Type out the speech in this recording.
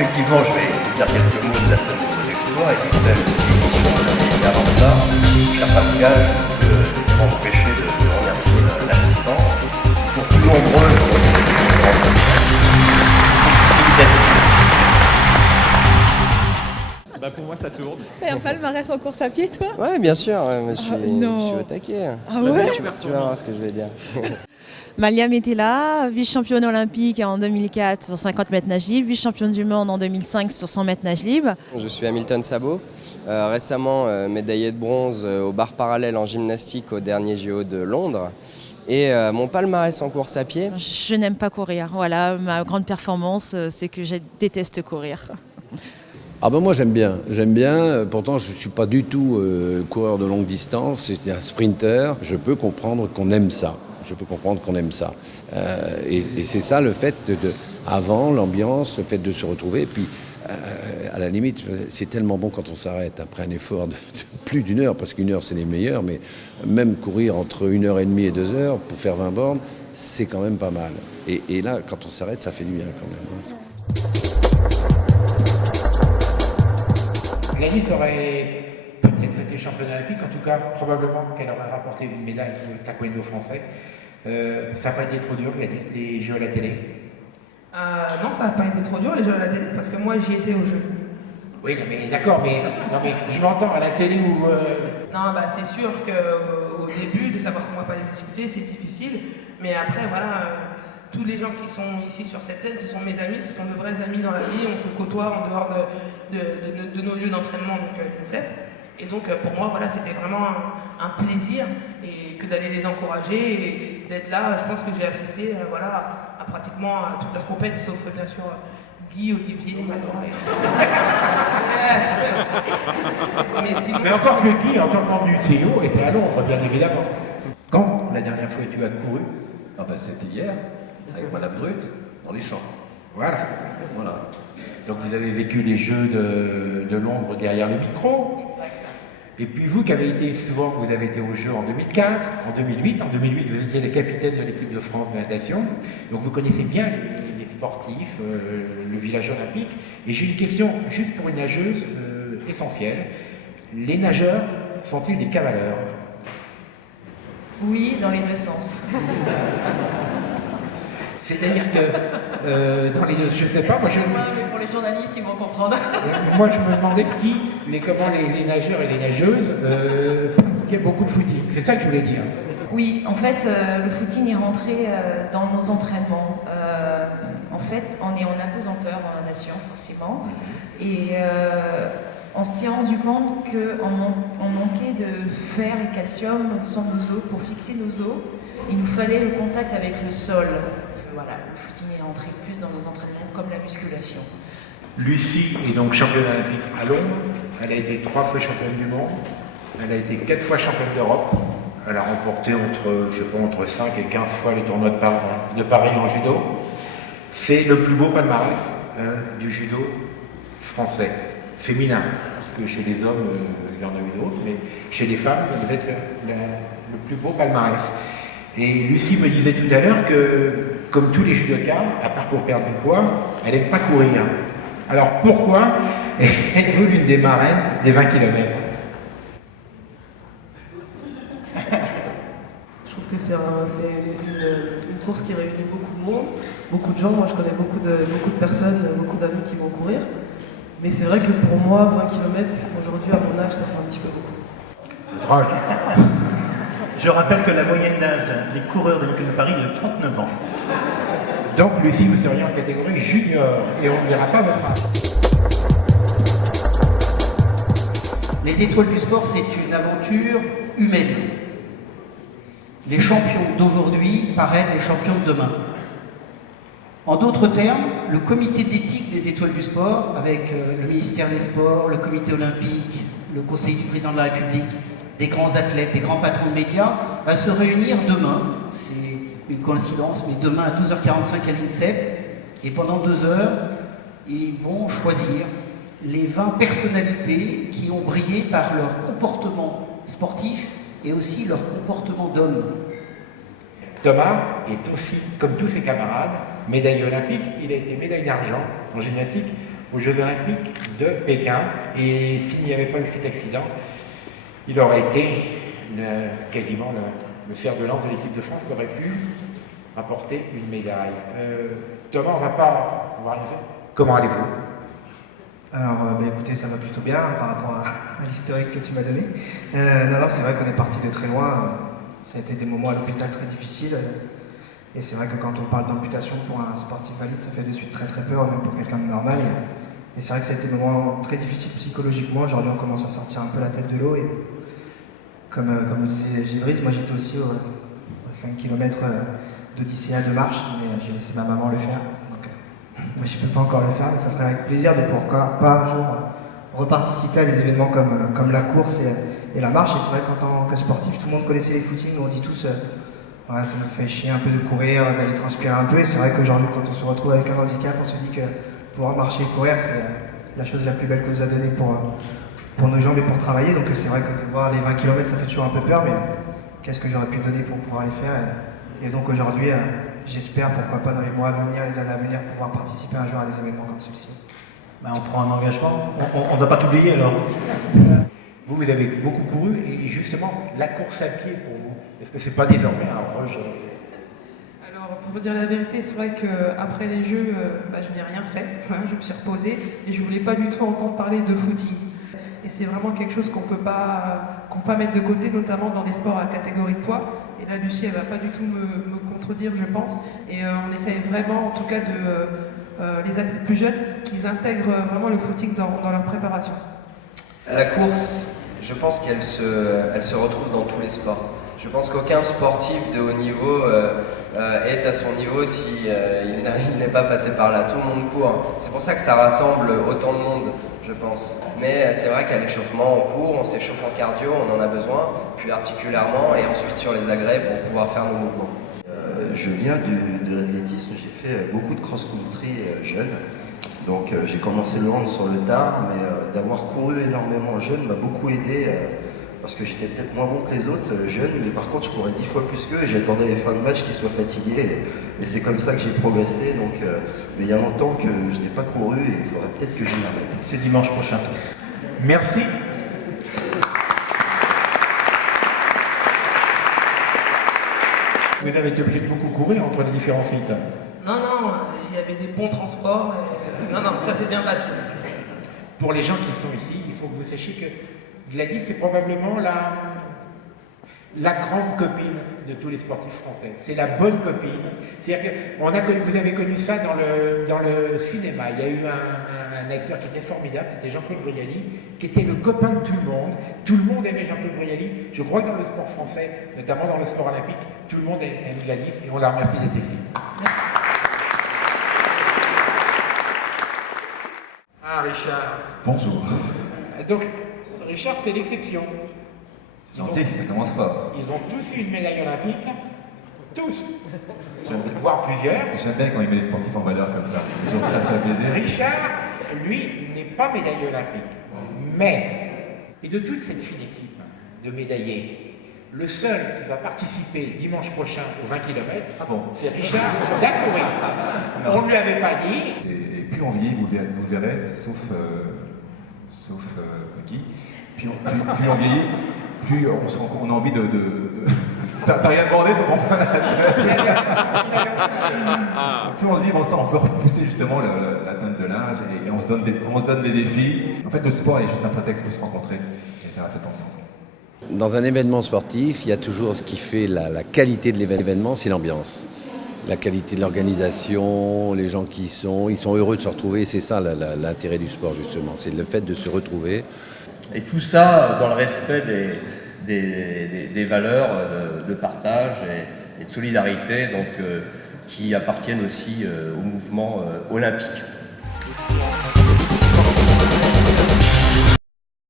effectivement, je vais dire quelques mots de la scène de vos exploits et puis peut-être mais avant ça, cher Pascal, je peux évidemment m'empêcher de remercier l'assistance pour plus nombreuses Bah pour moi ça tourne. T'as un palmarès en course à pied toi? Ouais, bien sûr, je suis non. au taquet. Ah ouais? Tu vas voir ce que je vais dire. Malia Metella, vice-championne olympique en 2004 sur 50 mètres nage libre, vice-championne du monde en 2005 sur 100 mètres nage libre. Je suis Hamilton Sabot, récemment médaillé de bronze aux barres parallèles en gymnastique au dernier JO de Londres. Et mon palmarès en course à pied. Je n'aime pas courir, voilà, ma grande performance c'est que je déteste courir. Ah ben moi j'aime bien, pourtant je ne suis pas du tout coureur de longue distance, j'étais un sprinter, je peux comprendre qu'on aime ça. Et c'est ça le fait avant l'ambiance, le fait de se retrouver, et puis à la limite c'est tellement bon quand on s'arrête après un effort de plus d'une heure, parce qu'une heure c'est les meilleurs, mais même courir entre 1h30 et 2 heures pour faire 20 bornes, c'est quand même pas mal. Et là quand on s'arrête ça fait du bien quand même. Gladys aurait peut-être été championne olympique, en tout cas probablement qu'elle aurait rapporté une médaille au taekwondo français. Ça n'a pas été trop dur, Gladys, les jeux à la télé? Non, ça n'a pas été trop dur les jeux à la télé parce que moi j'y étais au jeu. Oui, mais d'accord, mais je m'entends à la télé ou... Non, bah c'est sûr qu'au début, de savoir qu'on va pas les discuter, c'est difficile. Mais après, voilà, tous les gens qui sont ici sur cette scène, ce sont mes amis, ce sont de vrais amis dans la vie. On se côtoie en dehors de nos lieux d'entraînement, donc l'INSEP. Et donc pour moi, voilà, c'était vraiment un plaisir et que d'aller les encourager et d'être là. Je pense que j'ai assisté, voilà, à pratiquement à toutes leurs compétitions, sauf bien sûr Guy, Olivier, Manon. Mais encore que Guy, en tant que membre du CEO, était à Londres, bien évidemment. Quand la dernière fois tu as couru? Ah ben c'était hier, avec Madame Brut, dans les champs. Voilà. Donc vous avez vécu les Jeux de Londres derrière le micro. Exact. Et puis vous qui avez été souvent, vous avez été aux Jeux en 2004, en 2008. En 2008, vous étiez les capitaines de l'équipe de France de natation. Donc vous connaissez bien les sportifs, le village olympique. Et j'ai une question juste pour une nageuse essentielle. Les nageurs sont-ils des cavaleurs? Oui, dans les deux sens. C'est-à-dire que dans les deux, je sais pas, moi mais pour les journalistes, ils vont comprendre. moi je me demandais si comment les nageurs et les nageuses pratiquaient beaucoup de footing. C'est ça que je voulais dire. Oui, en fait, le footing est rentré dans nos entraînements. En fait, on est en apesanteur dans la nation, forcément. Et on s'est rendu compte qu'on manquait de fer et calcium sur nos os. Pour fixer nos os, il nous fallait le contact avec le sol. Voilà, le footing est rentré plus dans nos entraînements comme la musculation. Lucie est donc championne olympique à Londres. Elle a été 3 fois championne du monde. Elle a été 4 fois championne d'Europe. Elle a remporté entre 5 et 15 fois les tournois de Paris en judo. C'est le plus beau palmarès du judo français, féminin. Parce que chez les hommes, il y en a eu d'autres, mais chez les femmes, vous êtes le plus beau palmarès. Et Lucie me disait tout à l'heure que, comme tous les judokas, à part pour perdre du poids, elle n'aime pas courir. Alors pourquoi êtes-vous l'une des marraines des 20 km? Je trouve que c'est une course qui réunit beaucoup de monde, beaucoup de gens. Moi, je connais beaucoup de personnes, beaucoup d'amis qui vont courir. Mais c'est vrai que pour moi, 20 km, aujourd'hui, à mon âge, ça fait un petit peu beaucoup. Votre âge? Je rappelle que la moyenne d'âge des coureurs de l'École de Paris est de 39 ans. Donc, Lucie, vous seriez en catégorie junior et on ne verra pas votre âge. Les étoiles du sport, c'est une aventure humaine. Les champions d'aujourd'hui parrainent les champions de demain. En d'autres termes, le comité d'éthique des étoiles du sport, avec le ministère des Sports, le comité olympique, le conseil du président de la République, des grands athlètes, des grands patrons de médias, va se réunir demain. C'est une coïncidence, mais demain à 12h45 à l'INSEP. Et pendant 2 heures, ils vont choisir les 20 personnalités qui ont brillé par leur comportement sportif et aussi leur comportement d'homme. Thomas est aussi, comme tous ses camarades, médaille olympique. Il a été médaille d'argent en gymnastique aux Jeux Olympiques de Pékin. Et s'il n'y avait pas eu cet accident, il aurait été quasiment le fer de lance de l'équipe de France qui aurait pu rapporter une médaille. Thomas, on va arriver. Comment allez-vous? Alors, écoutez, ça va plutôt bien par rapport à l'historique que tu m'as donné. Non, c'est vrai qu'on est parti de très loin. Ça a été des moments à l'hôpital très difficiles. Et c'est vrai que quand on parle d'amputation pour un sportif valide, ça fait de suite très très peur, même pour quelqu'un de normal. Et c'est vrai que ça a été des moments très difficiles psychologiquement. Aujourd'hui, on commence à sortir un peu la tête de l'eau. Et comme le disait Givry, moi j'étais aussi aux 5 km d'Odyssée de marche, mais j'ai laissé ma maman le faire. Mais je ne peux pas encore le faire, mais ça serait avec plaisir de pouvoir pas un jour reparticiper à des événements comme la course et la marche. Et c'est vrai qu'en tant que sportif, tout le monde connaissait les footings, on dit tous ouais, ça me fait chier un peu de courir, d'aller transpirer un peu. Et c'est vrai qu'aujourd'hui, quand on se retrouve avec un handicap, on se dit que pouvoir marcher et courir, c'est la chose la plus belle que nous a donnée pour nos jambes et pour travailler. Donc c'est vrai que voir les 20 km, ça fait toujours un peu peur, mais qu'est-ce que j'aurais pu donner pour pouvoir les faire. Et donc aujourd'hui, j'espère, pourquoi pas dans les mois à venir, les années à venir, pouvoir participer un jour à des événements comme celui-ci. On prend un engagement. On ne va pas t'oublier alors. Vous avez beaucoup couru et justement, la course à pied pour vous, est-ce que c'est pas désormais un projet? Alors, pour vous dire la vérité, c'est vrai qu'après les Jeux, je n'ai rien fait. Je me suis reposée et je ne voulais pas du tout entendre parler de footing. Et c'est vraiment quelque chose qu'on ne peut pas mettre de côté, notamment dans des sports à catégorie de poids. Et là, Lucie, elle ne va pas du tout me contredire, je pense. Et on essaye vraiment, en tout cas, les athlètes plus jeunes, qu'ils intègrent vraiment le footing dans leur préparation. La course, je pense qu'elle se retrouve dans tous les sports. Je pense qu'aucun sportif de haut niveau est à son niveau si il n'est pas passé par là. Tout le monde court. C'est pour ça que ça rassemble autant de monde, je pense. Mais c'est vrai qu'à l'échauffement, on court, on s'échauffe en cardio, on en a besoin, puis articulairement et ensuite sur les agrès pour pouvoir faire nos mouvements. Je viens de l'athlétisme, j'ai fait beaucoup de cross-country jeune. Donc j'ai commencé le hand sur le tard, mais d'avoir couru énormément jeune m'a beaucoup aidé parce que j'étais peut-être moins bon que les autres jeunes, mais par contre je courais 10 fois plus qu'eux et j'attendais les fins de match qu'ils soient fatigués. Et c'est comme ça que j'ai progressé. Donc, mais il y a longtemps que je n'ai pas couru et il faudrait peut-être que je m'y remette. C'est dimanche prochain. Merci. Vous avez été obligé de beaucoup courir entre les différents sites. Non, il y avait des bons transports. Non, ça s'est bien passé. Pour les gens qui sont ici, il faut que vous sachiez que Gladys, c'est probablement la grande copine de tous les sportifs français. C'est la bonne copine. C'est-à-dire que vous avez connu ça dans le cinéma. Il y a eu un acteur qui était formidable, c'était Jean-Claude Brialy, qui était le copain de tout le monde. Tout le monde aimait Jean-Claude Brialy. Je crois que dans le sport français, notamment dans le sport olympique, tout le monde aime Gladys et on la remercie d'être ici. Merci. Ah, Richard. Bonjour. Donc, Richard, c'est l'exception. C'est gentil, ça commence fort. Ils ont tous eu une médaille olympique. Tous. Voire plusieurs. J'aime bien quand il met les sportifs en valeur comme ça. Toujours très très plaisir. Richard, lui, n'est pas médaillé olympique. Mais, et de toute cette fine équipe de médaillés, le seul qui va participer dimanche prochain aux 20 km, c'est Richard Dacoury. On ne lui avait pas dit. Et plus on vieillit, vous le verrez, sauf Guy, plus on vieillit, plus on a envie de... T'as rien demandé, t'as pas la tête. Plus on se dit, bon ça, on peut repousser justement l'atteinte de l'âge et on se donne des défis. En fait, le sport est juste un prétexte pour se rencontrer et faire la fête ensemble. Dans un événement sportif, il y a toujours ce qui fait la qualité de l'événement, c'est l'ambiance. La qualité de l'organisation, les gens qui ils sont heureux de se retrouver, c'est ça l'intérêt du sport justement, c'est le fait de se retrouver. Et tout ça dans le respect des valeurs de partage et de solidarité donc, qui appartiennent aussi au mouvement olympique.